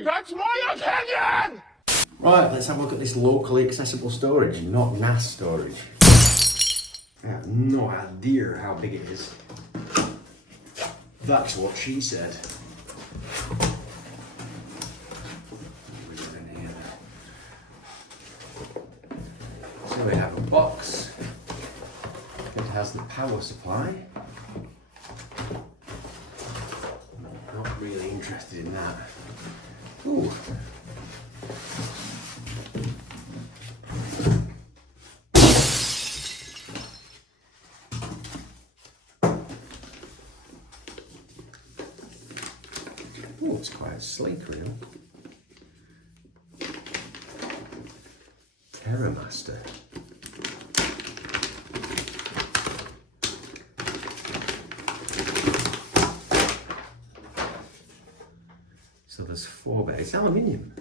That's my opinion! Right, let's have a look at this locally accessible storage, not NAS storage. I have no idea how big it is. That's what she said. So we have a box. It has the power supply. Not really interested in that. Ooh. Oh, it's quite sleek, really. Terramaster. So there's 4 beds. It's aluminium.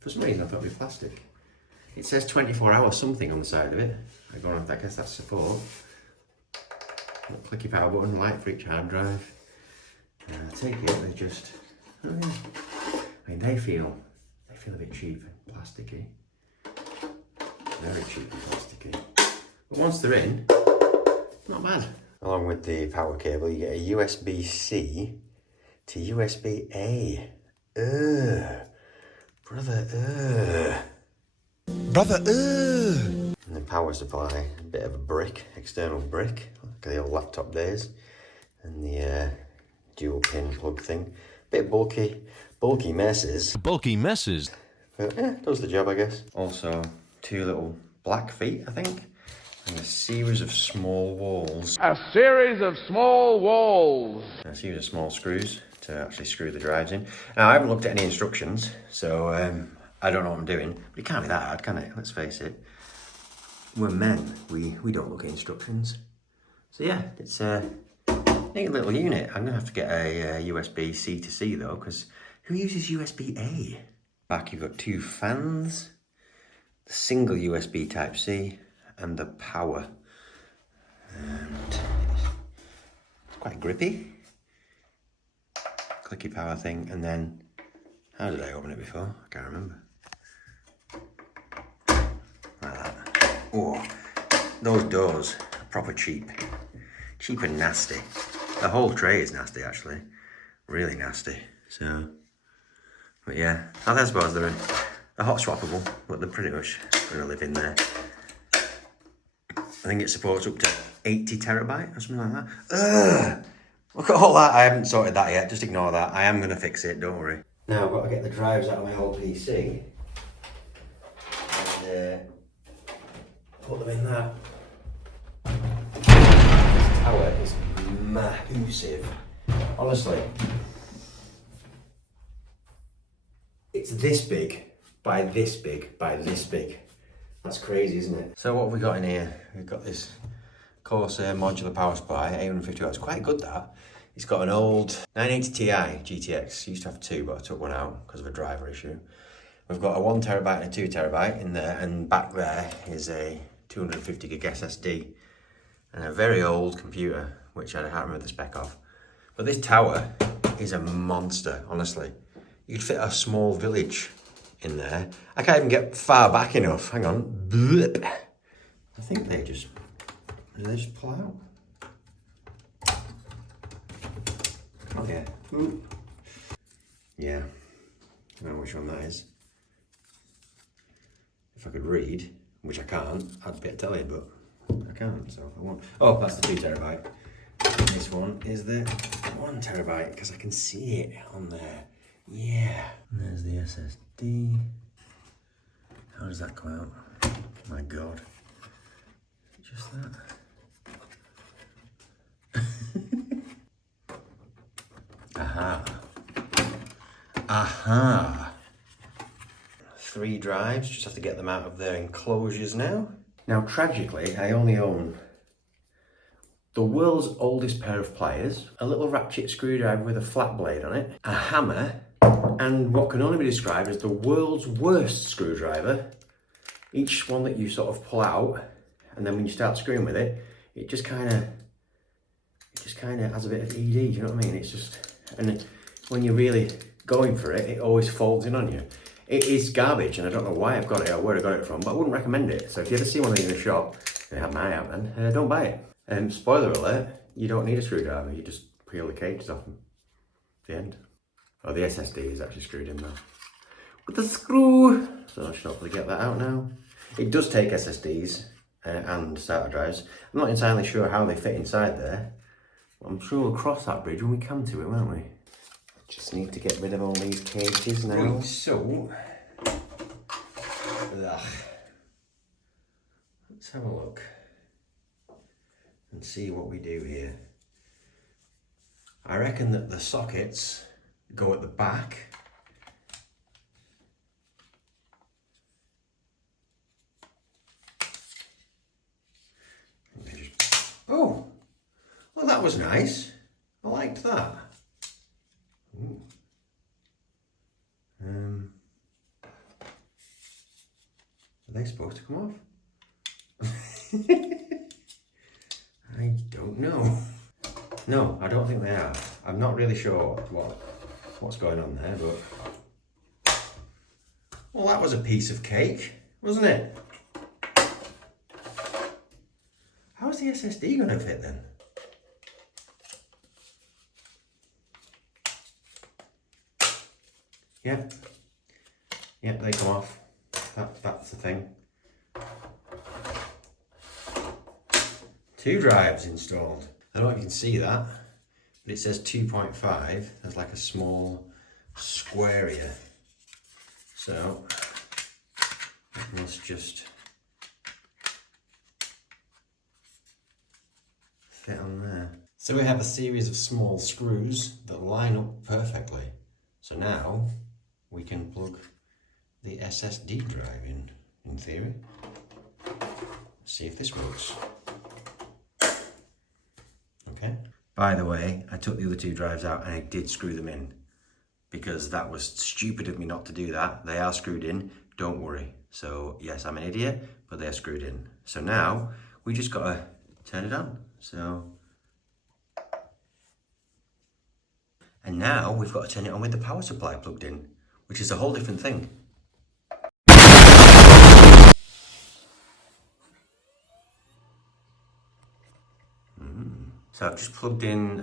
For some reason I thought it'd be plastic. It says 24 hours something on the side of it. I guess that's support. Clicky power button, light for each hard drive. I take it they just, oh yeah. I mean they feel a bit cheap and plasticky. Very cheap and plasticky. But once they're in, not bad. Along with the power cable you get a USB C to USB A. Brother, And the power supply, a bit of a brick, external brick, like the old laptop days. And the dual pin plug thing. Bit bulky messes. But yeah, does the job, I guess. Also, 2 little black feet, I think. And a series of small walls. A series of small walls. A series of small screws to actually screw the drives in. Now, I haven't looked at any instructions, so I don't know what I'm doing. But it can't be that hard, can it? Let's face it. We're men. We don't look at instructions. So yeah, it's a neat little unit. I'm going to have to get a USB C to C though, because who uses USB A? Back you've got 2 fans, the single USB Type C, and the power. And it's quite grippy. Clicky power thing, and then, how did I open it before? I can't remember. Like that. Oh, those doors are proper cheap. Cheap and nasty. The whole tray is nasty actually. Really nasty. So, but yeah, I suppose they're hot swappable, but they're pretty much going to live in there. I think it supports up to 80 terabyte or something like that. Ugh! Look at all that. I haven't sorted that yet. Just ignore that. I am going to fix it. Don't worry. Now I've got to get the drives out of my old PC and put them in that. This tower is massive. Honestly, it's this big by this big by this big. That's crazy, isn't it? So what have we got in here? We've got this Corsair modular power supply, 850 watts. Quite good that. It's got an old 980 Ti GTX. Used to have 2, but I took one out because of a driver issue. We've got a 1 terabyte and a 2 terabyte in there, and back there is a 250 gig SSD and a very old computer, which I can't remember the spec of. But this tower is a monster, honestly. You could fit a small village in there. I can't even get far back enough. Hang on. Blip. I think they just pull out. Oh yeah. Ooh. Yeah. I don't know which one that is. If I could read, which I can't, I'd be able to tell you, but I can't, so I won't. Oh, that's the 2 terabyte. And this one is the 1 terabyte, because I can see it on there. Yeah. And there's the SSD. How does that come out? My God. Just that. Aha. Aha. 3 drives, just have to get them out of their enclosures now. Now, tragically, I only own the world's oldest pair of pliers, a little ratchet screwdriver with a flat blade on it, a hammer, and what can only be described as the world's worst screwdriver. Each one that you sort of pull out, and then when you start screwing with it, it just kind of has a bit of ED, do you know what I mean? It's just, and when you really going for it, it always folds in on you. It is garbage, and I don't know why I've got it or where I got it from, but I wouldn't recommend it. So if you ever see one of these in a shop, they have my eye out then, don't buy it. Spoiler alert, you don't need a screwdriver, you just peel the cages off them. The end. Oh, the SSD is actually screwed in though. With the screw! So I should hopefully get that out now. It does take SSDs and SATA drives. I'm not entirely sure how they fit inside there. I'm sure we'll cross that bridge when we come to it, won't we? Just need to get rid of all these cages now. Right, so... let's have a look and see what we do here. I reckon that the sockets go at the back. Oh, well that was nice. I liked that. Ooh. Are they supposed to come off? I don't know. No, I don't think they are. I'm not really sure what's going on there, but... Well, that was a piece of cake, wasn't it? How's the SSD going to fit then? Yep. Yep, they come off. That's the thing. 2 drives installed. I don't know if you can see that, but it says 2.5. There's like a small square here. So, it must just fit on there. So we have a series of small screws that line up perfectly. So now we can plug the SSD drive in theory. Let's see if this works. Okay. By the way, I took the other 2 drives out and I did screw them in because that was stupid of me not to do that. They are screwed in, don't worry. So yes, I'm an idiot, but they're screwed in. So now we just gotta turn it on. So, and now we've got to turn it on with the power supply plugged in, which is a whole different thing. So I've just plugged in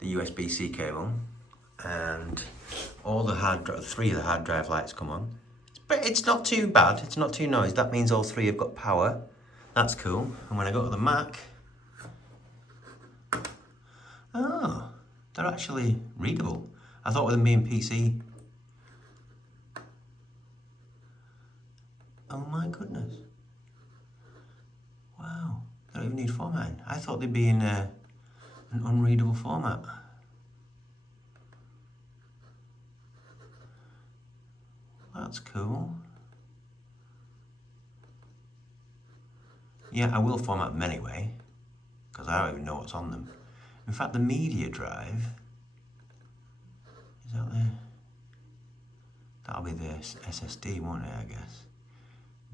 the USB C cable, and all the 3 of the hard drive lights come on. But it's not too bad, it's not too noisy. That means all 3 have got power. That's cool. And when I go to the Mac, oh, they're actually readable. I thought with them being PC. Oh my goodness. Wow, they don't even need formatting. I thought they'd be in an unreadable format. That's cool. Yeah, I will format them anyway, because I don't even know what's on them. In fact, the media drive, is that there? That'll be the SSD, won't it, I guess.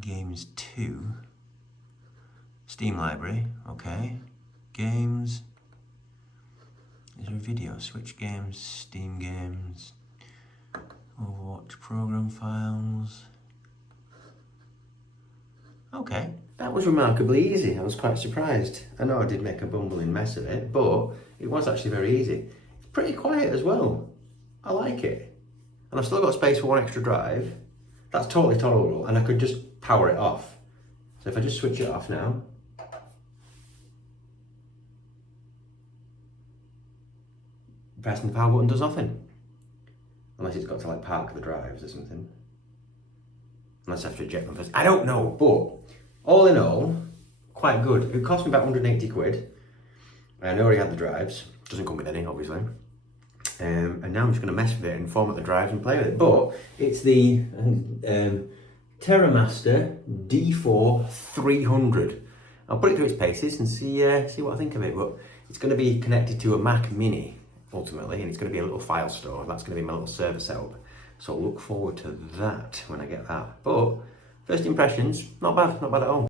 Games 2. Steam library, okay. Games. Is there a video? Switch games, Steam games, Overwatch program files. Okay. That was remarkably easy. I was quite surprised. I know I did make a bumbling mess of it, but it was actually very easy. It's pretty quiet as well. I like it. And I've still got space for 1 extra drive. That's totally tolerable, and I could just power it off. So if I just switch it off now. Pressing the power button does nothing. Unless it's got to like park the drives or something. Unless I have to eject them first. I don't know, but all in all, quite good. It cost me about 180 quid. And I already had the drives. Doesn't come with any, obviously. And now I'm just going to mess with it and format the drives and play with it. But it's the Terramaster D4-300. I'll put it through its paces and see what I think of it. But it's going to be connected to a Mac Mini, ultimately, and it's going to be a little file store. That's going to be my little server setup. So look forward to that when I get that. But first impressions, not bad at all.